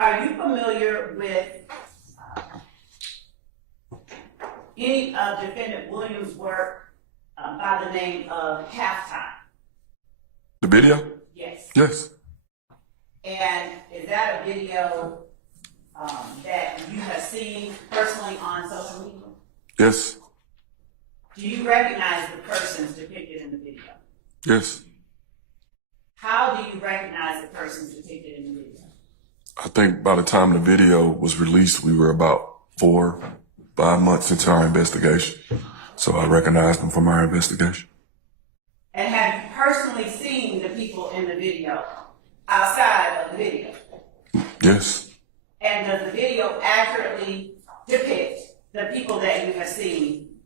Are you familiar with any of Defendant Williams' work by the name of Halftime? The video? Yes. Yes. And is that a video that you have seen personally on social media? Yes. Do you recognize the persons depicted in the video? Yes. How do you recognize the persons depicted in the video? I think by the time the video was released, we were about 4-5 months into our investigation. So I recognized them from our investigation. And have you personally seen the people in the video outside of the video? Yes. And does the video accurately depict the people that you have seen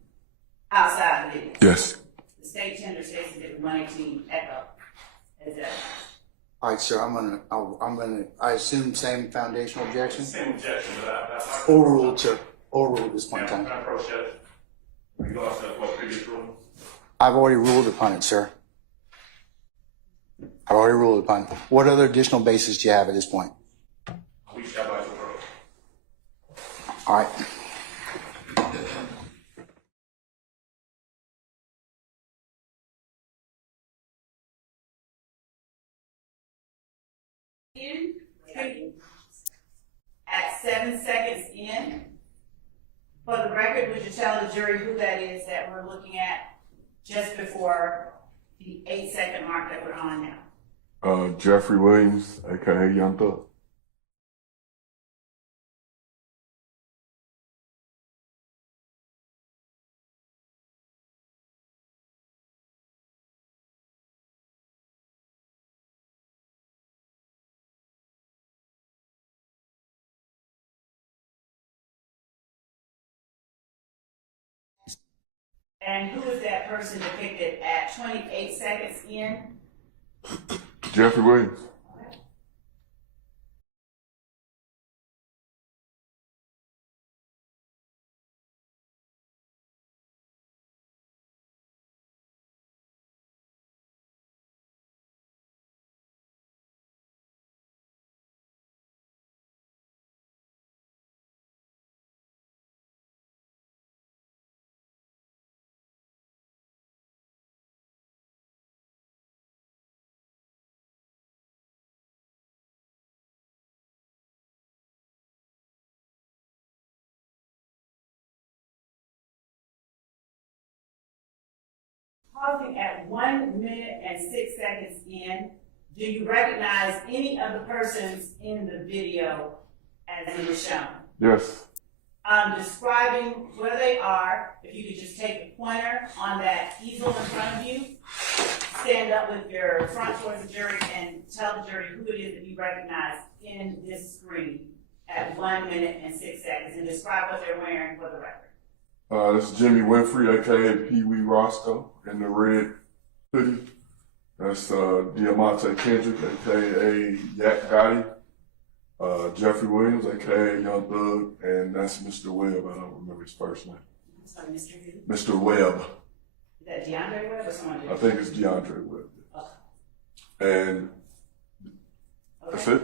outside the video? Yes. The state tender states that 118 echo. Is that? All right, sir, I assume same foundational objection? Same objection, but Overruled, sir. Overruled at this point in time. Can I approach that? We lost that what previous ruling? I've already ruled upon it, sir. I've already ruled upon it. What other additional basis do you have at this point? We shall by approach. All right. At 7 seconds in, for the record, would you tell the jury who that is that we're looking at just before the 8-second mark that we're on now? Jeffrey Williams, aka Young Thug. And who is that person depicted at 28 seconds in? Jeffrey Williams. Pausing at 1 minute and 6 seconds in, do you recognize any of the persons in the video as it is shown? Yes. Describing where they are. If you could just take the pointer on that easel in front of you, stand up with your front towards the jury and tell the jury who it is that you recognize in this screen at 1 minute and 6 seconds, and describe what they're wearing for the record. This is Jimmy Winfrey, aka Pee Wee Roscoe, in the red hoodie. That's Diamante Kendrick, aka Yak Gotti. Jeffrey Williams, aka Young Thug, and that's Mr. Webb. I don't remember his first name. Sorry, Mr. Who? Mr. Webb. Is that DeAndre Webb or someone I different? think it's DeAndre Webb. Okay. And that's it.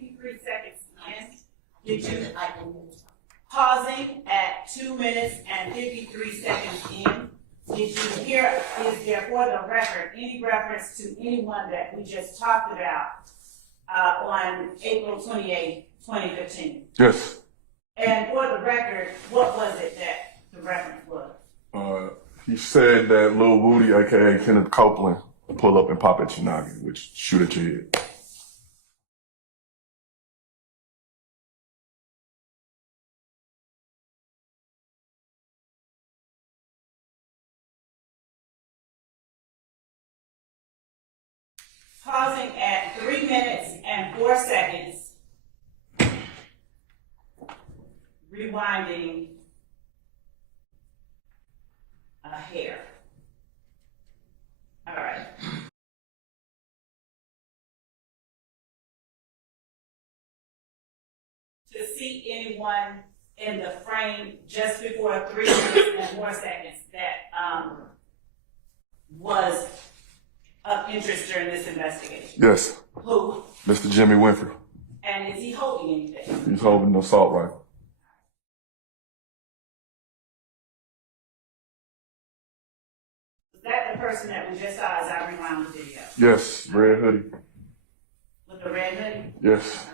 53 seconds in, did you, pausing at 2 minutes and 53 seconds in, did you hear, is there for the record any reference to anyone that we just talked about on April 28, 2015? Yes. And for the record, what was it that the reference was? He said that Lil Woody, aka Kenneth Copeland, pull up and pop at your noggin, which shoot at your head. Pausing at 3 minutes and 4 seconds. Rewinding a hair. All right. To see anyone in the frame just before 3 minutes and 4 seconds that was of interest during this investigation? Yes. Who? Mr. Jimmy Winfrey. And is he holding anything? He's holding an assault rifle. Was that the person that we just saw as I rewound the video? Yes. Red hoodie. With the red hoodie? Yes.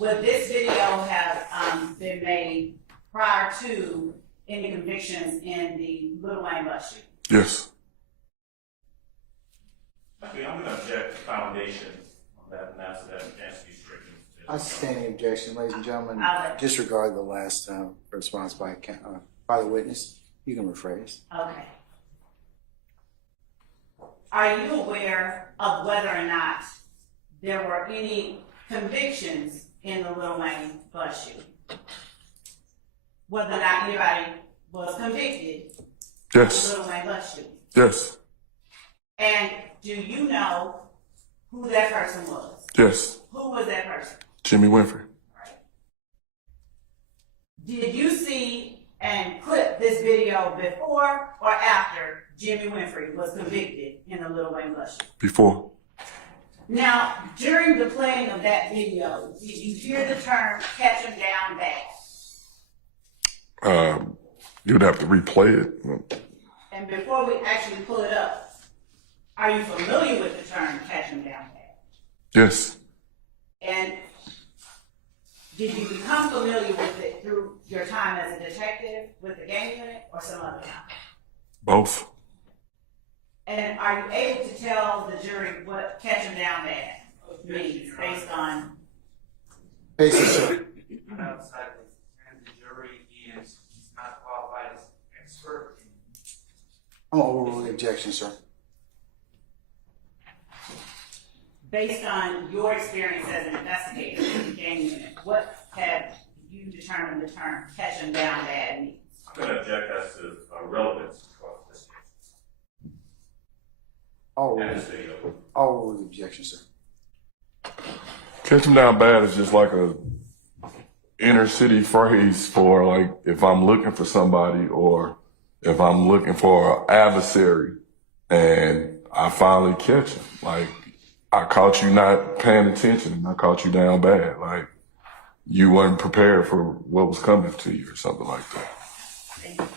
Would this video have been made prior to any convictions in the Little Wayne bus shooting? Yes. Okay, I'm gonna object to foundation on that, and ask that it has to be stricken. I sustain the objection, ladies and gentlemen. I'll- Disregard the last response by the witness. You can rephrase. Okay. Are you aware of whether or not there were any convictions in the Little Wayne bus shooting? Whether or not anybody was convicted in the Yes. Little Wayne bus shooting? Yes. And do you know who that person was? Yes. Who was that person? Jimmy Winfrey. Did you see and clip this video before or after Jimmy Winfrey was convicted in the Little Wayne bus shooting? Before. Now, during the playing of that video, did you hear the term "catch him down bad"? You'd have to replay it. And before we actually pull it up, are you familiar with the term "catch him down bad"? Yes. And did you become familiar with it through your time as a detective with the gang unit or some other time? Both. And are you able to tell the jury what "catch him down bad" means based on? Basically, sir. Outside and the jury is not qualified as expert in. I'm gonna overrule the objection, sir. Based on your experience as an investigator in the gang unit, what have you determined the term "catch him down bad" means? I'm gonna object as to relevance of this case and this video. I'll overrule the objection, sir. Catch him down bad is just like a inner city phrase for like if I'm looking for somebody or if I'm looking for an adversary and I finally catch him. Like I caught you not paying attention and I caught you down bad. Like you weren't prepared for what was coming to you or something like that. Thank you.